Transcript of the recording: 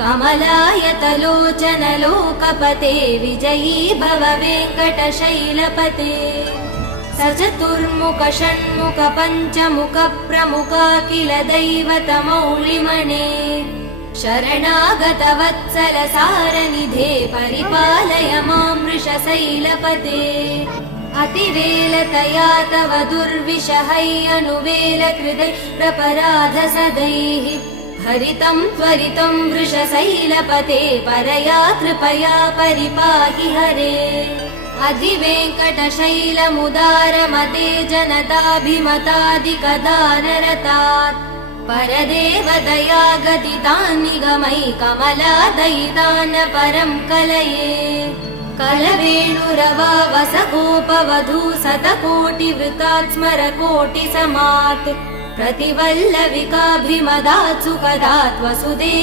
कमलायतलोचन लोकपते विजयी भव वेङ्कटशैलपते सचतुर्मुख षण्मुख पञ्चमुख प्रमुखाखिल दैवतमौलिमणे शरणागत वत्सल सारनिधे परिपालय मां वृषशैलपते अतिवेलतया तव दुर्विषहै अनुवेलकृदै प्रपराध सदैः हरितं त्वरितं वृषशैलपते परया कृपया परिपाहि हरे अधिवेङ्कटशैलमुदारमते जनताभिमतादिकदानरतात् परदेवदया गदितान् निगमै कमलादयितान् परं कलये कलवेणुरवावसगोपवधू शतकोटिवृतात् स्मरकोटिसमात् प्रतिवल्लविकाभिमदात् सुखदात् वसुदेव